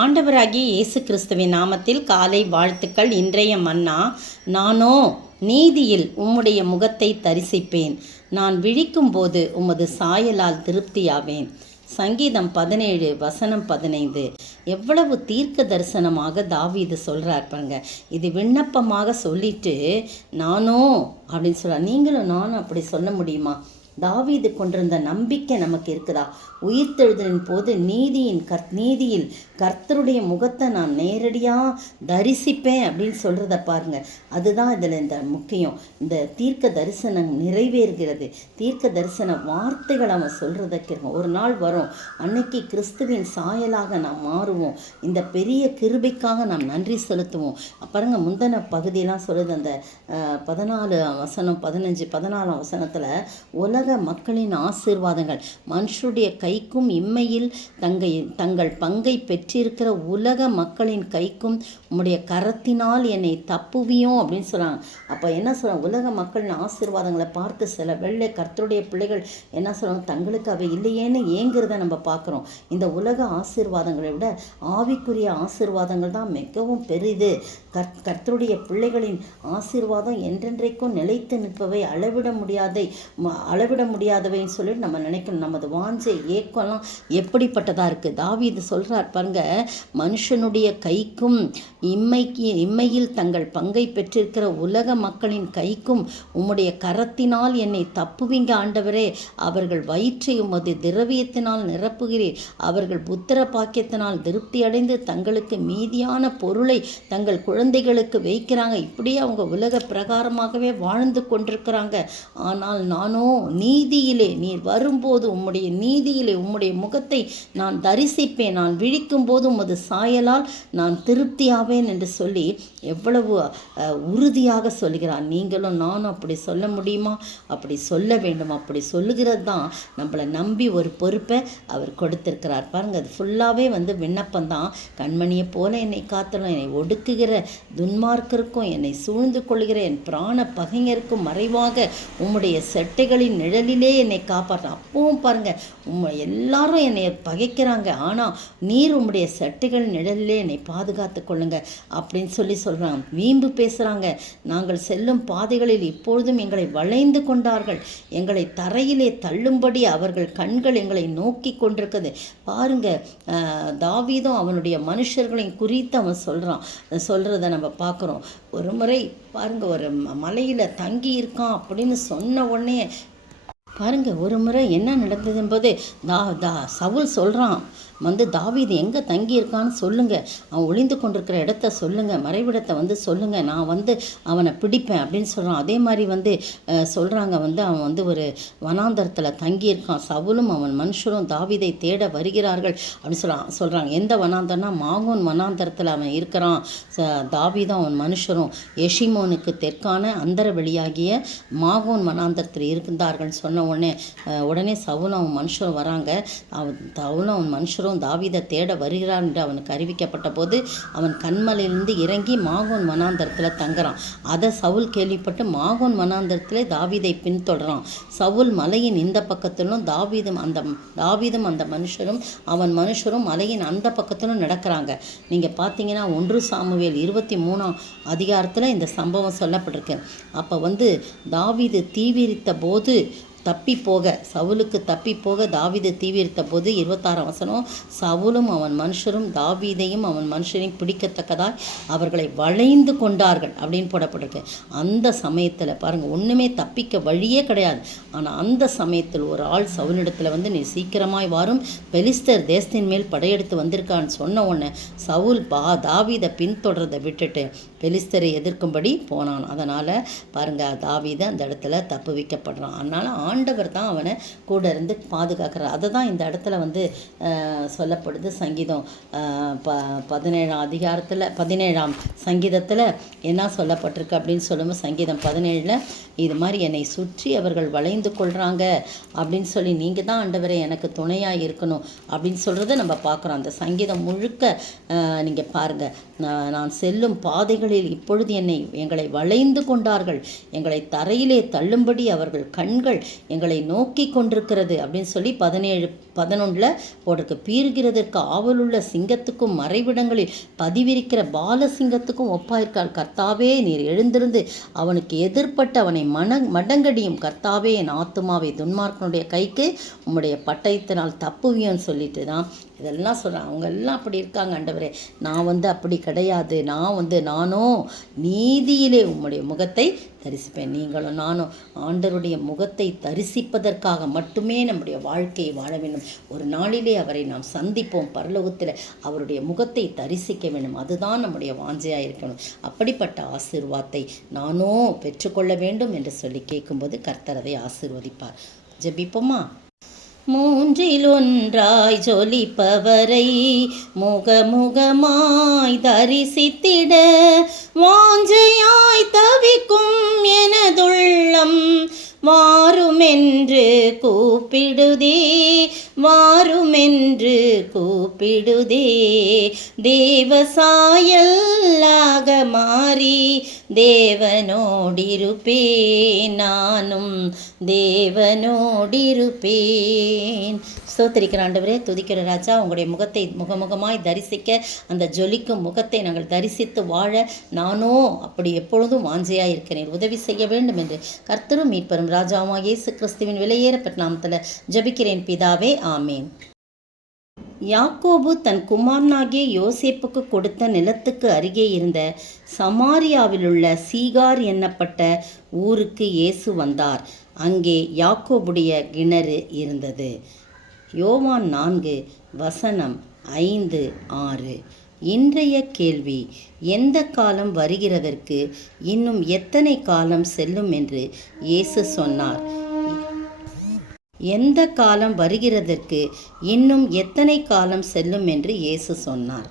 ஆண்டவராகிய இயேசு கிறிஸ்துவின் நாமத்தில் காலை வாழ்த்துக்கள். இன்றைய மன்னா, நானோ நீதியில் உம்முடைய முகத்தை தரிசிப்பேன், நான் விழிக்கும்போது உமது சாயலால் திருப்தியாவேன். சங்கீதம் 17 வசனம் 15. எவ்வளவு தீர்க்க தரிசனமாக தாவீது சொல்கிறார் பாருங்க. இது விண்ணப்பமாக சொல்லிட்டு நானோ அப்படின்னு சொல்கிறார். நீங்களும் நானும் அப்படி சொல்ல முடியுமா? தாவீது கொண்டிருந்த நம்பிக்கை நமக்கு இருக்குதா? உயிர்த்தெழுதலின் போது நீதியில் கர்த்தருடைய முகத்தை நான் நேரடியாக தரிசிப்பேன் அப்படின்னு சொல்கிறத பாருங்க. அதுதான் இதில் இந்த முக்கியம். இந்த தீர்க்க தரிசனம் நிறைவேறுகிறது. தீர்க்க தரிசன வார்த்தைகள் அவன் சொல்கிறதுக்கு ஒரு நாள் வரும், அன்னைக்கு கிறிஸ்துவின் சாயலாக நாம் மாறுவோம். இந்த பெரிய கிருபைக்காக நாம் நன்றி செலுத்துவோம். பாருங்க, முந்தின பகுதியெல்லாம் சொல்லுது. அந்த 14 வசனம் 15 14 வசனத்தில் உலக மக்களின் ஆசீர்வாதங்கள், மனுஷருடைய கைக்கும் இம்மையில் தங்கள் பங்கை பெற்றிருக்கிற உலக மக்களின் கைக்கும் உம்முடைய கரத்தினால் என்னை தப்புவியும் அப்படின்னு சொல்கிறாங்க. அப்போ என்ன சொல்கிறாங்க? உலக மக்களின் ஆசீர்வாதங்களை பார்த்து சில வெள்ளை கர்த்தருடைய பிள்ளைகள் என்ன சொல்கிறாங்க? தங்களுக்கு அவை இல்லையேன்னு ஏங்கிறத நம்ம பார்க்குறோம். இந்த உலக ஆசீர்வாதங்களை விட ஆவிக்குரிய ஆசீர்வாதங்கள் தான் மிகவும் பெரிது. கர்த்தருடைய பிள்ளைகளின் ஆசீர்வாதம் என்றென்றைக்கும் நிலைத்து நிற்பவை, அளவிட முடியாதவைன்னு சொல்லிட்டு நம்ம நினைக்கணும். நமது வாஞ்சை ஏக்கம்லாம் எப்படிப்பட்டதாக இருக்குது. தாவீது சொல்கிறார் பாருங்க, மனுஷனுடைய கைக்கும் இம்மையில் தங்கள் பங்கை பெற்றிருக்கிற உலக மக்களின் கைக்கும் உம்முடைய கரத்தினால் என்னை தப்புவிங்க ஆண்டவரே. அவர்கள் வயிற்றை உமது திரவியத்தினால் நிரப்புகிறீர். அவர்கள் புத்திர பாக்கியத்தினால் திருப்தி அடைந்து தங்களுக்கு மீதியான பொருளை தங்கள் குழந்தைகளுக்கு வைக்கிறாங்க. இப்படியே அவங்க உலக பிரகாரமாகவே வாழ்ந்து கொண்டிருக்கிறாங்க. ஆனால் நானோ நீதியிலே, நீர் வரும்போது உம்முடைய நீதியிலே உம்முடைய முகத்தை நான் தரிசிப்பேன், நான் விழிக்கும் போது உமது சாயலால் நான் திருப்தியாவேன் என்று சொல்லி எவ்வளவு உறுதியாக சொல்கிறார். நீங்களும் நானும் அப்படி சொல்ல முடியுமா? அப்படி சொல்ல வேண்டும். அப்படி சொல்லுகிறது தான் நம்மளை நம்பி ஒரு பொறுப்பை அவர் கொடுத்திருக்கிறார் பாருங்க. அது ஃபுல்லாகவே விண்ணப்பம்தான். கண்மணியை போல என்னை காத்தலும், என்னை ஒடுக்குகிற துன்மார்க்கருக்கும் என்னை சூழ்ந்து கொள்கிற என் பிராண பகைஞருக்கும் மறைவாக உம்முடைய செட்டைகளின் நிழலிலே என்னை காப்பாற்றலாம். அப்பவும் பாருங்க, எல்லாரும் என்னை பகைக்கிறாங்க, ஆனால் நீர் உம்முடைய செட்டைகள் நிழலிலே என்னை பாதுகாத்து கொள்ளுங்க அப்படின்னு சொல்லி சொல்கிறாங்க. வீம்பு பேசுகிறாங்க. நாங்கள் செல்லும் பாதைகளில் இப்பொழுதும் எங்களை வளைந்து கொண்டார்கள், எங்களை தரையிலே தள்ளும்படி அவர்கள் கண்கள் எங்களை நோக்கி கொண்டிருக்குது. பாருங்க, தாவீதும் அவனுடைய மனுஷர்களின் குறித்து அவன் சொல்கிறத நம்ம பார்க்குறோம். ஒரு முறை பாருங்க, ஒரு மலையில் தங்கி இருக்கான் அப்படின்னு சொன்ன உடனே பாருங்க, ஒரு முறை என்ன நடந்தது என்பது சவுல் சொல்கிறான், தாவீது எங்கே தங்கியிருக்கான்னு சொல்லுங்கள், அவன் ஒளிந்து கொண்டிருக்கிற இடத்த சொல்லுங்கள், மறைவிடத்தை சொல்லுங்கள், நான் அவனை பிடிப்பேன் அப்படின்னு சொல்கிறான். அதே மாதிரி சொல்கிறாங்க, அவன் ஒரு வனாந்தரத்தில் தங்கியிருக்கான். சவுலும் அவன் மனுஷரும் தாவீதை தேட வருகிறார்கள் அப்படின்னு சொல்கிறாங்க. எந்த வனாந்தரம்னா மாகோன் வனாந்தரத்தில் அவன் இருக்கிறான். தாவீதும் அவன் மனுஷரும் எஷிமோனுக்கு தெற்கான அந்தர வெளியாகிய மாகோன் வனாந்தரத்தில் இருந்தார்கள் சொன்ன உடனே சவுலும் அவன் மனுஷரும் வராங்க. சவுலும் அவன் மனுஷரும் தாவீதை தேட வருகிறான் என்று அவனுக்கு அறிவிக்கப்பட்ட போது அவன் கண்மலையிலிருந்து இறங்கி மாகோன் வனாந்தரத்தில் தங்குறான். அதை சவுல் கேள்விப்பட்டு மாகோன் வனாந்தரத்திலே தாவீதை பின்தொடரான். சவுல் மலையின் இந்த பக்கத்திலும் தாவீதும் அந்த மனுஷரும் அவன் மனுஷரும் மலையின் அந்த பக்கத்திலும் நடக்கிறாங்க. நீங்கள் பார்த்தீங்கன்னா 1 சாமுவேல் 23ஆம் அதிகாரத்தில் இந்த சம்பவம் சொல்லப்பட்டிருக்கு. அப்போ தாவீது தீவிரித்த போது சவுலுக்கு தப்பி போக தாவீது தீவிரித்த போது 26 வசனம், சவுலும் அவன் மனுஷரும் தாவீதையும் அவன் மனுஷரையும் பிடிக்கத்தக்கதாய் அவர்களை வளைந்து கொண்டார்கள் அப்படின்னு போடப்பட்டிருக்கு. அந்த சமயத்தில் பாருங்கள், ஒன்றுமே தப்பிக்க வழியே கிடையாது. ஆனால் அந்த சமயத்தில் ஒரு ஆள் சவுலிடத்தில் நீ சீக்கிரமாய் வாரும், பெலிஸ்தர் தேசத்தின் மேல் படையெடுத்து வந்திருக்கான்னு சொன்ன உடனே சவுல் தாவீதை பின்தொடர்றதை விட்டுட்டு பெலிஸ்தரை எதிர்க்கும்படி போனான். அதனால் பாருங்கள், தாவீது அந்த இடத்துல தப்பு வைக்கப்படுறான். அதனால் ஆண்டவர் தான் அவனை கூட இருந்து பாதுகாக்கிறார். அதை தான் இந்த இடத்துல சொல்லப்படுது. சங்கீதம் 17ஆம் அதிகாரத்தில் 17ஆம் சங்கீதத்தில் என்ன சொல்லப்பட்டிருக்கு அப்படின்னு சொல்லும்போது, சங்கீதம் 17 இது மாதிரி என்னை சுற்றி அவர்கள் வளைந்து கொள்கிறாங்க அப்படின்னு சொல்லி, நீங்கள் தான் ஆண்டவரே எனக்கு துணையாக இருக்கணும் அப்படின்னு சொல்கிறத நம்ம பார்க்குறோம். அந்த சங்கீதம் முழுக்க நீங்கள் பாருங்கள், நான் செல்லும் பாதைகளில் இப்பொழுது எங்களை வளைந்து கொண்டார்கள், எங்களை தரையிலே தள்ளும்படி அவர்கள் கண்கள் எங்களை நோக்கி கொண்டிருக்கிறது அப்படின்னு சொல்லி 17:11 போட்டிருக்கு. பீறுகிறதற்கு ஆவலுள்ள சிங்கத்துக்கும் மறைவிடங்களில் பதிவிரிக்கிற பாலசிங்கத்துக்கும் ஒப்பாயிருக்காள். கர்த்தாவே, நீர் எழுந்திருந்து அவனுக்கு எதிர்ப்பட்டு அவனை மடங்கடியும். கர்த்தாவே, என் ஆத்துமாவை துன்மார்க்கனுடைய கைக்கு உம்முடைய பட்டயத்தினால் தப்புவியன்னு சொல்லிட்டு தான் இதெல்லாம் சொல்கிறேன். அவங்க எல்லாம் அப்படி இருக்காங்க ஆண்டவரே. நான் அப்படி கிடையாது. நானும் நீதியிலே உம்முடைய முகத்தை தரிசிப்பேன். நீங்களும் நானும் ஆண்டவருடைய முகத்தை தரிசிப்பதற்காக மட்டுமே நம்முடைய வாழ்க்கையை வாழ வேண்டும். ஒரு நாளிலே அவரை நாம் சந்திப்போம். பரலோகத்தில் அவருடைய முகத்தை தரிசிக்க வேண்டும். அதுதான் நம்முடைய வாஞ்சையாக இருக்கணும். அப்படிப்பட்ட ஆசீர்வாதத்தை நானும் பெற்றுக்கொள்ள வேண்டும் என்று சொல்லி கேட்கும்போது கர்த்தர் அதை ஆசீர்வதிப்பார். ஜெபிப்போமா? மூன்றில் ஒன்றாய் ஜொலிப்பவரை முகமுகமாய் தரிசித்திட வாஞ்சையாய் தவிக்கும் எனதுள்ளம் வாருமென்று கூப்பிடுதே, வாருமென்று கூப்பிடுதே. தேவசாயல்லாக மாறி தேவனோடிருப்பேன், நானும் தேவனோடிருப்பேன். ஸ்தோத்திரிக்கிற ஆண்டவரே, துதிக்கிற ராஜா, உங்களுடைய முகத்தை முகமுகமாய் தரிசிக்க, அந்த ஜொலிக்கும் முகத்தை நாங்கள் தரிசித்து வாழ நானோ அப்படி எப்பொழுதும் வாஞ்சையாக இருக்கிறேன். உதவி செய்ய வேண்டும் என்று கர்த்தரும் மீட்பரும் ராஜாவாகிய இயேசு கிறிஸ்துவின் விலையேறப்பட்ட நாமத்தில் ஜெபிக்கிறேன் பிதாவே, ஆமேன். யாக்கோபு தன் குமாரனாகிய யோசேப்புக்கு கொடுத்த நிலத்துக்கு அருகே இருந்த சமாரியாவிலுள்ள சீகார் என்னப்பட்ட ஊருக்கு இயேசு வந்தார். அங்கே யாக்கோபுடைய கிணறு இருந்தது. யோவான் 4:5-6. இன்றைய கேள்வி: எந்த காலம் வருகிறதற்கு இன்னும் எத்தனை காலம் செல்லும் என்று இயேசு சொன்னார்? எந்த காலம் வருகிறதற்கு இன்னும் எத்தனை காலம் செல்லும் என்று இயேசு சொன்னார்?